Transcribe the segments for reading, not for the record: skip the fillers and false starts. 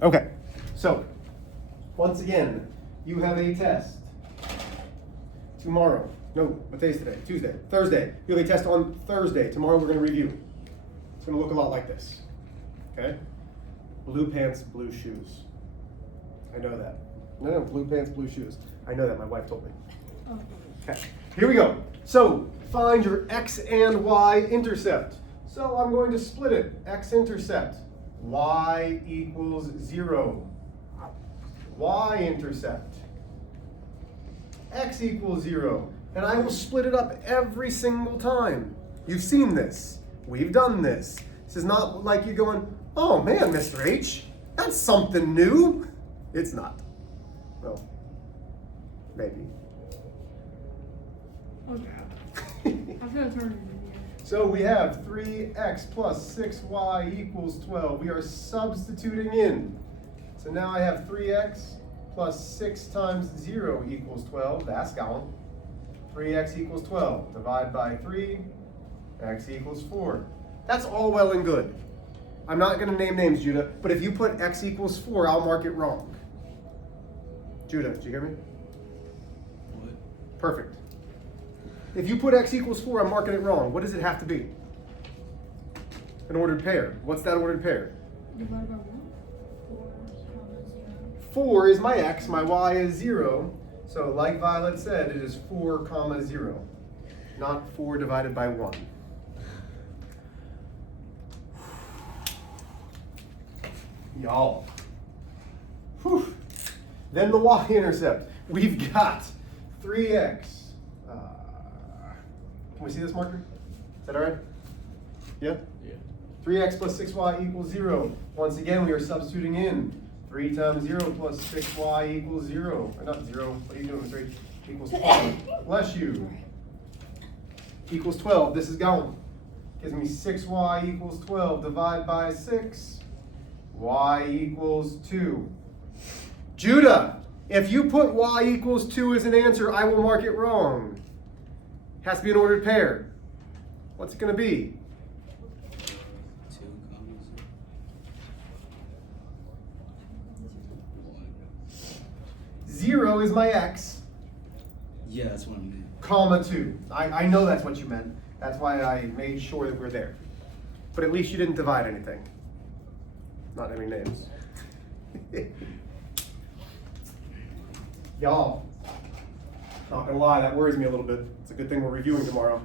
Okay, so once again, you have a test tomorrow. No, what day is today? Tuesday, Thursday. You have a test on Thursday. Tomorrow we're going to review. It's going to look a lot like this. Okay? Blue pants, blue shoes. I know that. No, blue pants, blue shoes. I know that. My wife told me. Okay, here we go. So find your x and y intercept. So I'm going to split it. X-intercept. Y equals 0. Y-intercept. X equals 0. And I will split it up every single time. You've seen this. We've done this. This is not like you going, oh man, Mr. H, that's something new. It's not. Well, maybe. Okay. I'm gonna turn it in. So we have 3x plus 6y equals 12. We are substituting in. So now I have 3x plus 6 times 0 equals 12. That's gone. 3x equals 12. Divide by 3. X equals 4. That's all well and good. I'm not going to name names, Judah, but if you put x equals 4, I'll mark it wrong. Judah, did you hear me? What? Perfect. If you put x equals 4, I'm marking it wrong. What does it have to be? An ordered pair. What's that ordered pair? Divided by 1? 4 is my x, my y is 0. So like Violet said, it is 4 comma 0, not 4 divided by 1. Y'all. Whew. Then the y-intercept. We've got 3x. Can we see this marker? Is that all right? Yeah? Yeah. 3x plus 6y equals 0. Once again, we are substituting in. 3 times 0 plus 6y equals 0. Or not 0. What are you doing, Mr. H? Equals 12. Bless you. Equals 12. This is going. Gives me 6y equals 12. Divide by 6. Y equals 2. Judah, if you put y equals 2 as an answer, I will mark it wrong. Has to be an ordered pair. What's it going to be? 2 commas. 0 is my x, Yeah, that's what I meant. comma 2. I know that's what you meant. That's why I made sure that we're there. But at least you didn't divide anything. Not naming names. Y'all, not gonna lie, that worries me a little bit. It's a good thing we're reviewing tomorrow.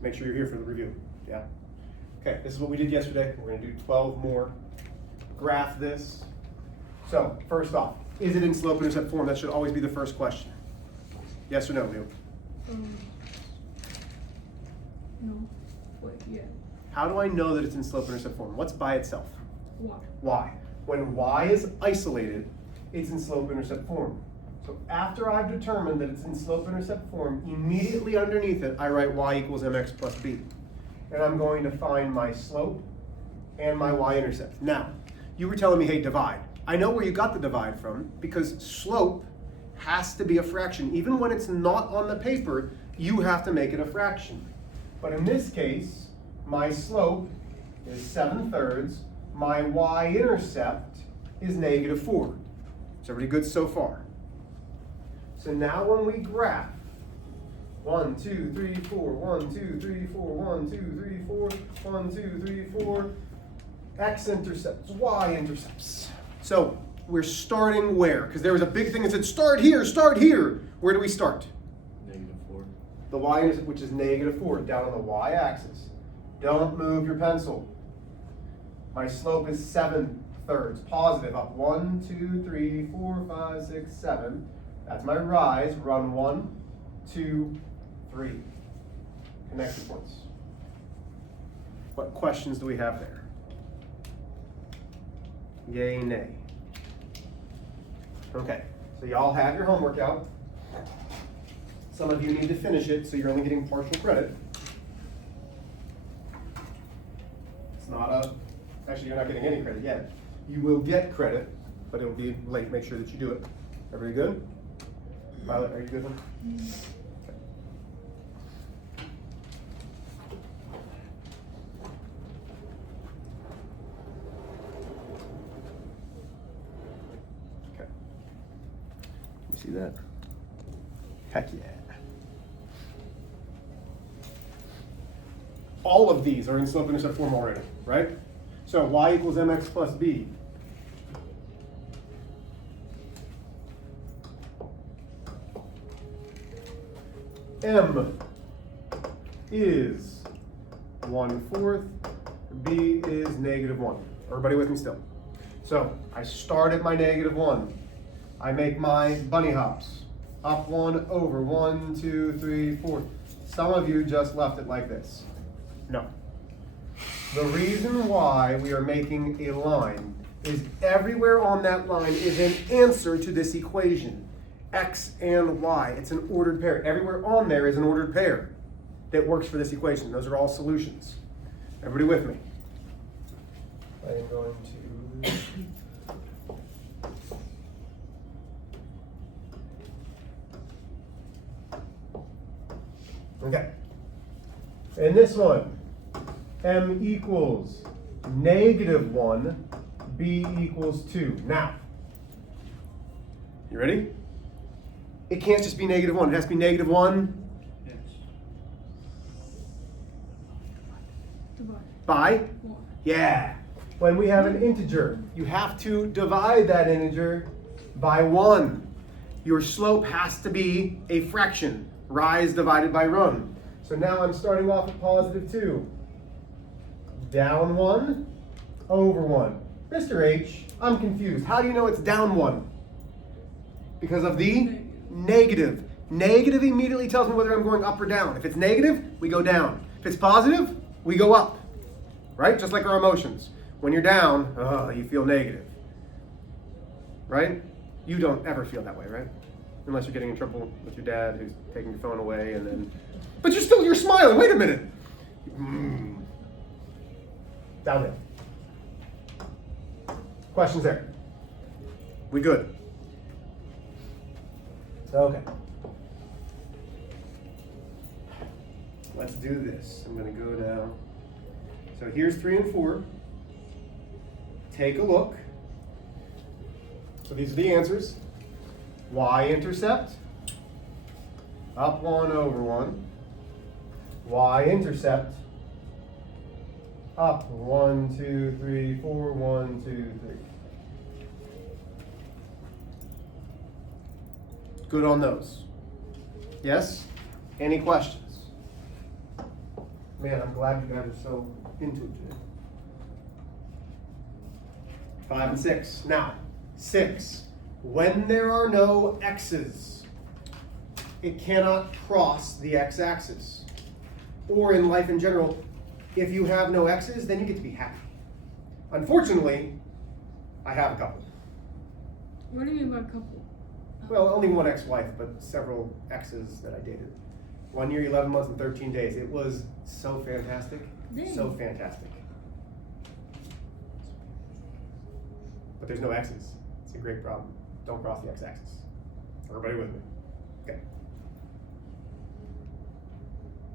Make sure you're here for the review. Yeah? Okay, this is what we did yesterday. We're gonna do 12 more. Graph this. So, first off, is it in slope-intercept form? That should always be the first question. Yes or no, Leo? No. Wait, yeah. How do I know that it's in slope-intercept form? What's by itself? Y. Y. When y is isolated, it's in slope-intercept form. So after I've determined that it's in slope-intercept form, immediately underneath it, I write y equals mx plus b. And I'm going to find my slope and my y-intercept. Now, you were telling me, hey, divide. I know where you got the divide from, because slope has to be a fraction. Even when it's not on the paper, you have to make it a fraction. But in this case, my slope is 7/3. My y-intercept is -4. Is everybody good so far? So now when we graph, 1, 2, 3, 4, 1, 2, 3, 4, 1, 2, 3, 4, 1, 2, 3, 4, x-intercepts, y-intercepts. So we're starting where? Because there was a big thing that said, start here, start here. Where do we start? -4. The y-intercept, which is -4, down on the y-axis. Don't move your pencil. My slope is 7/3, positive, up 1, 2, 3, 4, 5, 6, 7. That's my rise. Run 1, 2, 3. Connection points. What questions do we have there? Yay, nay. Okay, so y'all have your homework out. Some of you need to finish it, so you're only getting partial credit. It's not actually you're not getting any credit yet. You will get credit, but it'll be late. Make sure that you do it. Everybody good? Violet, are you good? See that? Heck yeah. All of these are in slope-intercept form already, right? So y equals mx plus b. M is 1/4, b is -1. Everybody with me still? So I start at my -1. I make my bunny hops. Up 1, over 1, 2, 3, 4. Some of you just left it like this. No. The reason why we are making a line is everywhere on that line is an answer to this equation. X and Y. It's an ordered pair. Everywhere on there is an ordered pair that works for this equation. Those are all solutions. Everybody with me? I am going to... Okay. And this one, m equals -1, b equals 2. Now, you ready? It can't just be -1. It has to be -1 Yes. Divide. by? 1. Yeah. When we have an integer, you have to divide that integer by 1. Your slope has to be a fraction. Rise divided by run. So now I'm starting off at +2. Down 1, over 1. Mr. H, I'm confused. How do you know it's down 1? Because of the negative. Negative immediately tells me whether I'm going up or down. If it's negative, we go down. If it's positive, we go up. Right? Just like our emotions. When you're down, you feel negative. Right? You don't ever feel that way, right? Unless you're getting in trouble with your dad who's taking your phone away and then... But you're smiling, wait a minute. Down there. Questions there? We good? Okay. Let's do this. I'm gonna go down. So here's 3 and 4. Take a look. So these are the answers. Y-intercept, up 1, over 1. Y-intercept, up 1, 2, 3, 4, 1, 2, 3. Good on those. Yes? Any questions? Man, I'm glad you guys are so into it today. 5 and 6. Now, 6. When there are no x's, it cannot cross the x-axis. Or in life in general, if you have no x's, then you get to be happy. Unfortunately, I have a couple. What do you mean by couple? Well, only one ex-wife, but several exes that I dated. 1 year, 11 months, and 13 days. It was so fantastic. Dang. So fantastic. But there's no x's. It's a great problem. Don't cross the x-axis. Everybody with me? Okay.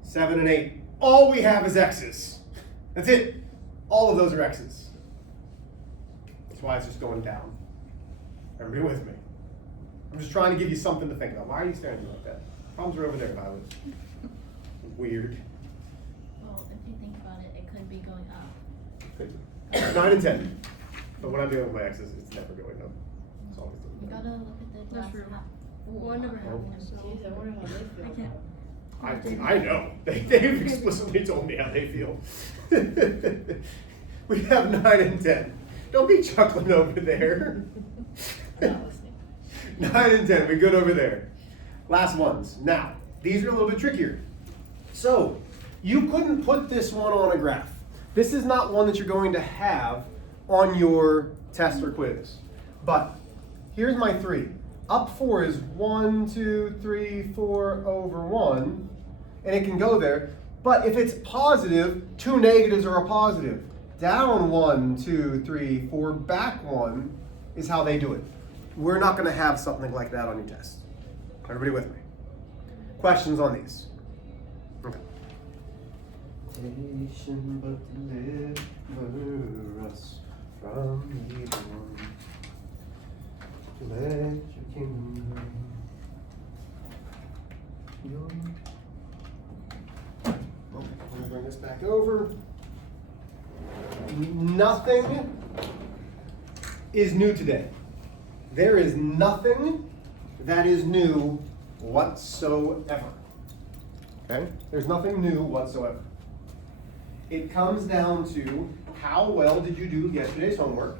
7 and 8. All we have is x's. That's it. All of those are x's. That's why it's just going down. Everybody with me? I'm just trying to give you something to think about. Why are you staring at me like that? Problems are over there, Violet. Weird. Well, if you think about it, it could be going up. 9 and 10. But when I'm dealing with my exes, it's never going up. It's always You going gotta down. look at the That's glass true. half full. Well, I never had Oh. one, so Jeez, I wonder how they feel. I can't. I know. They've explicitly told me how they feel. We have 9 and 10. Don't be chuckling over there. Not listening. 9 and 10. We good over there. Last ones. Now, these are a little bit trickier. So, you couldn't put this one on a graph. This is not one that you're going to have on your test or quiz. But here's my 3. Up 4 is 1, 2, 3, 4 over 1. And it can go there. But if it's positive, 2 negatives are a positive. Down 1, 2, 3, 4, back 1 is how they do it. We're not going to have something like that on your test. Everybody with me? Questions on these? Okay. Nation but deliver us from evil. Let your kingdom come. back over. Nothing is new today. There is nothing that is new whatsoever. Okay? There's nothing new whatsoever. It comes down to how well did you do yesterday's homework?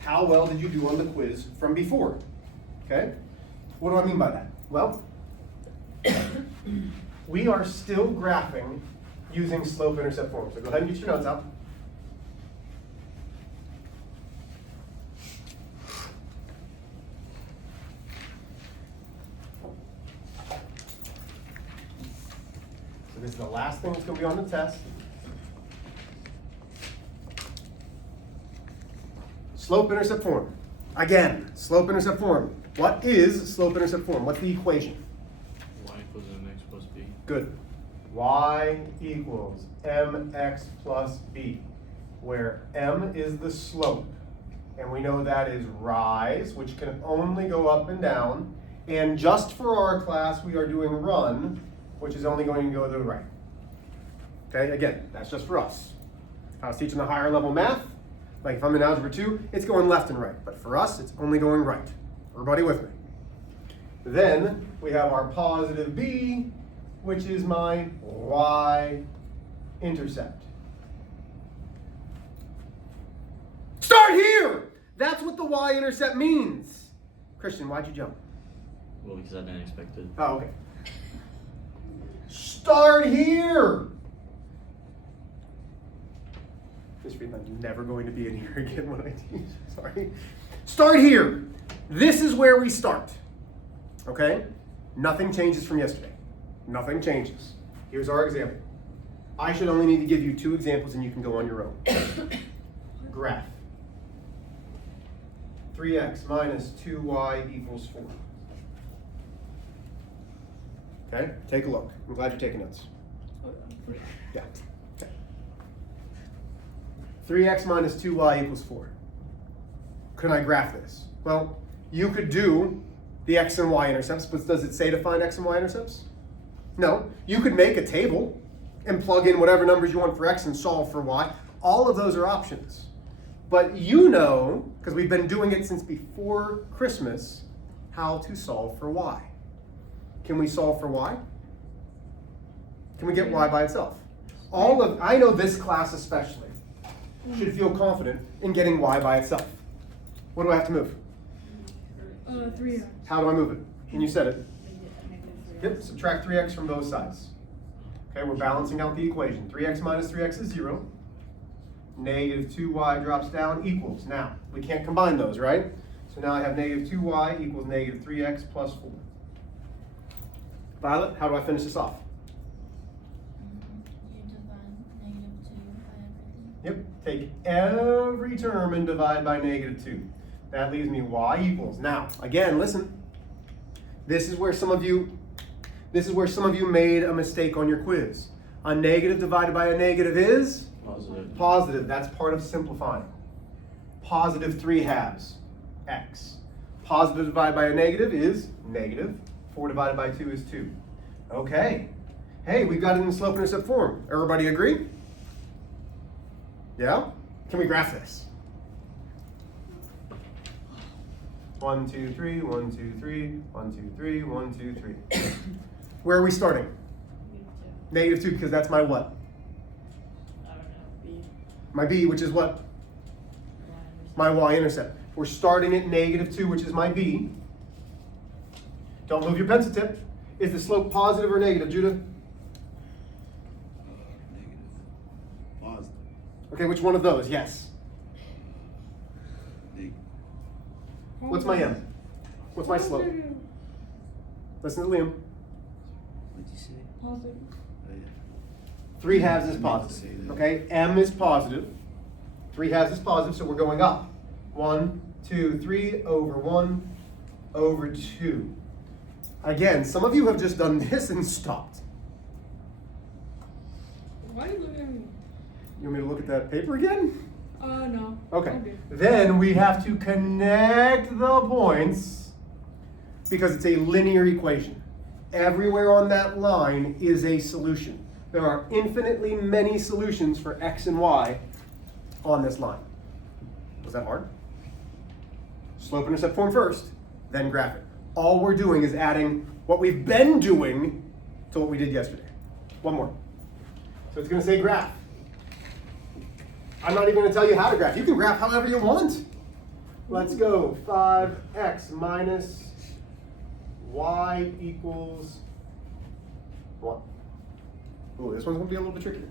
How well did you do on the quiz from before? Okay? What do I mean by that? Well, we are still graphing using slope-intercept form. So go ahead and get your notes out. So this is the last thing that's going to be on the test. Slope-intercept form. Again, slope-intercept form. What is slope-intercept form? What's the equation? Y equals mx plus b. Good. Y equals mx plus b, where m is the slope. And we know that is rise, which can only go up and down. And just for our class, we are doing run, which is only going to go to the right. Okay, again, that's just for us. If I was teaching the higher level math, like if I'm in Algebra 2, it's going left and right. But for us, it's only going right. Everybody with me? Then we have our positive b, which is my y-intercept. Start here! That's what the y-intercept means. Christian, why'd you jump? Well, because I didn't expect it. Oh, okay. Start here! This reason I'm never going to be in here again when I teach. Sorry. Start here. This is where we start. Okay? Nothing changes from yesterday. Nothing changes. Here's our example. I should only need to give you 2 examples and you can go on your own. Graph. 3x minus 2y equals 4. Okay? Take a look. I'm glad you're taking notes. Yeah. Okay. 3x minus 2y equals 4. Can I graph this? Well, you could do the x and y intercepts, but does it say to find x and y intercepts? No. You could make a table and plug in whatever numbers you want for x and solve for y. All of those are options. But you know, because we've been doing it since before Christmas, how to solve for y. Can we solve for y? Can we get y by itself? I know this class especially should feel confident in getting y by itself. What do I have to move? 3x. How do I move it? And you said it. Yep, subtract 3x from both sides. Okay, we're balancing out the equation. 3x minus 3x is 0. Negative 2y drops down equals. Now, we can't combine those, right? So now I have negative 2y equals negative 3x plus 4. Violet, how do I finish this off? You divide -2 by everything. Yep, take every term and divide by negative 2. That leaves me y equals. Now, again, listen. This is where some of you made a mistake on your quiz. A negative divided by a negative is? Positive. Positive. That's part of simplifying. Positive 3/2, x. Positive divided by a negative is negative. 4 divided by 2 is 2. Okay. Hey, we've got it in slope-intercept form. Everybody agree? Yeah? Can we graph this? 1, 2, 3, 1, 2, 3, 1, 2, 3, 1, 2, 3. Where are we starting? -2, because that's my what? I don't know. B. My b, which is what? My y-intercept. We're starting at -2, which is my b. Don't move your pencil tip. Is the slope positive or negative, Judah? Negative. Positive. Okay, which one of those? Yes. Negative. What's my m? What's my slope? Listen to Liam. What'd you say? Positive. Oh, yeah. 3/2 is positive. Okay, m is positive. 3/2 is positive, so we're going up. 1, 2, 3 over 1 over 2. Again, some of you have just done this and stopped. Why are you looking at me? You want me to look at that paper again? No. Okay. Then we have to connect the points because it's a linear equation. Everywhere on that line is a solution. There are infinitely many solutions for x and y on this line. Was that hard? Slope-intercept form first, then graph it. All we're doing is adding what we've been doing to what we did yesterday. One more. So it's going to say graph. I'm not even going to tell you how to graph. You can graph however you want. Let's go. 5x minus y equals 1. Ooh, this one's going to be a little bit trickier.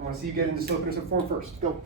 I want to see you get into slope-intercept form first. Go.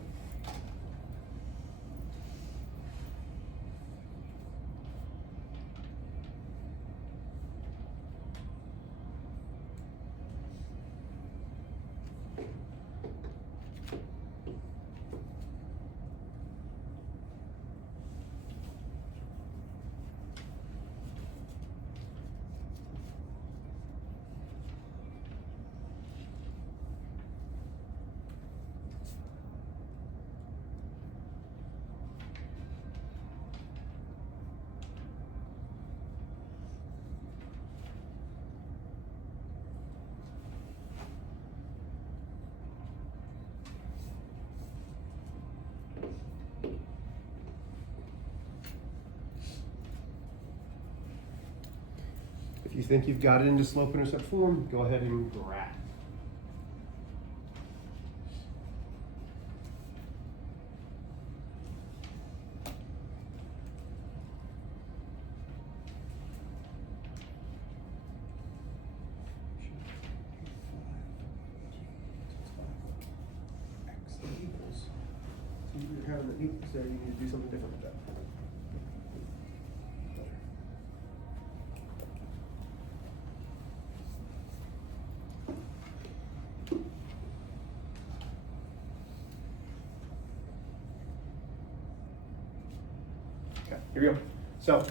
If you think you've got it into slope-intercept form, go ahead and graph. You're having the equals there, you need to do something different with that. Okay, here we go. So,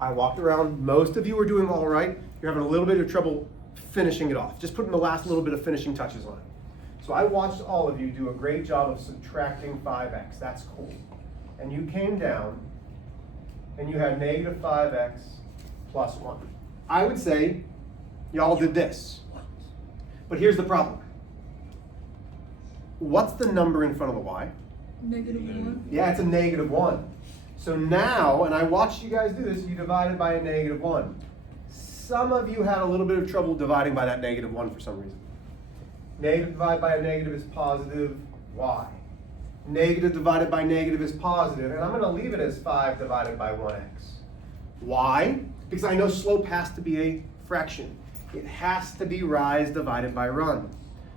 I walked around. Most of you are doing all right. You're having a little bit of trouble finishing it off. Just putting the last little bit of finishing touches on it. So I watched all of you do a great job of subtracting 5x. That's cool. And you came down and you had negative 5x plus 1. I would say y'all did this. But here's the problem. What's the number in front of the y? -1. Yeah, it's a -1. So now, and I watched you guys do this, you divided by a -1. Some of you had a little bit of trouble dividing by that -1 for some reason. Negative divided by a negative is positive y. Negative divided by negative is positive, and I'm going to leave it as 5 divided by 1x. Why? Because I know slope has to be a fraction. It has to be rise divided by run.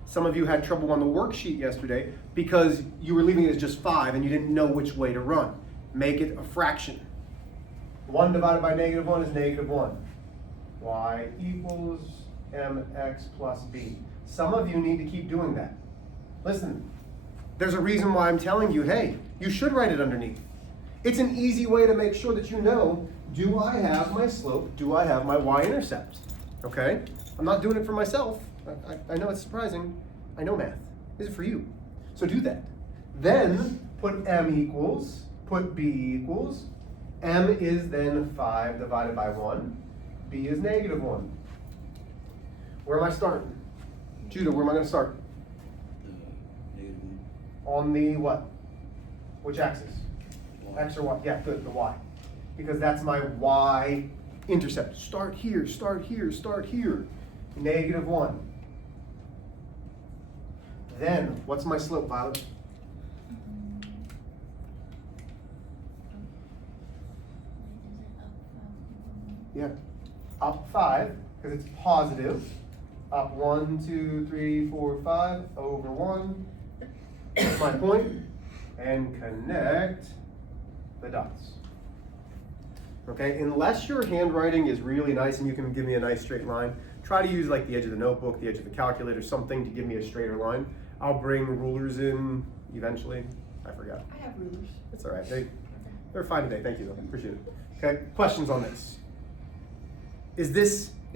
Some of you had trouble on the worksheet yesterday because you were leaving it as just 5 and you didn't know which way to run. Make it a fraction. 1 divided by -1 is -1. Y equals mx plus b. Some of you need to keep doing that. Listen, there's a reason why I'm telling you, hey, you should write it underneath. It's an easy way to make sure that you know, do I have my slope? Do I have my y-intercept? Okay? I'm not doing it for myself. I know it's surprising. I know math. This is for you. So do that. Then put m equals, put b equals. M is then 5 divided by 1. B is -1. Where am I starting? Judah, where am I going to start? -1. On the what? Which axis? Y. X or Y? Yeah, good, the Y. Because that's my y-intercept. Start here, start here, start here. -1. Then, what's my slope, Violet? Yeah, up 5, because it's positive. Up 1, 2, 3, 4, 5, over 1. That's my point. And connect the dots. Okay, unless your handwriting is really nice and you can give me a nice straight line, try to use like the edge of the notebook, the edge of the calculator, something to give me a straighter line. I'll bring rulers in eventually. I forgot. I have rulers. It's all right. They're fine today. Thank you, though. Appreciate it. Okay, questions on this? Is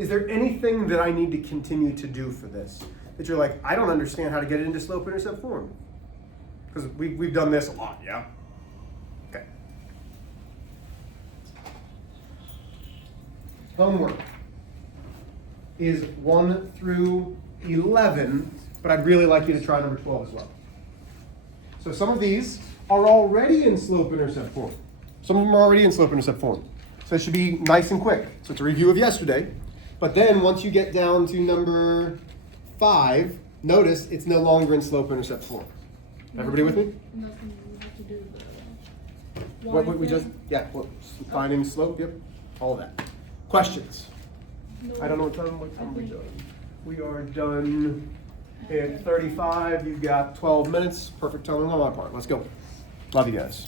there anything that I need to continue to do for this? That you're like, I don't understand how to get it into slope-intercept form? Because we've done this a lot, yeah? Okay. Homework is 1 through 11, but I'd really like you to try number 12 as well. So some of these are already in slope-intercept form. Some of them are already in slope-intercept form. So it should be nice and quick. So it's a review of yesterday. But then once you get down to number 5, notice it's no longer in slope-intercept form. Everybody with me? Nothing, we have to do the. What we just, yeah, finding slope, yep, all that. Questions? I don't know what time we done. We are done at 35, you've got 12 minutes, perfect timing on my part, let's go. Love you guys.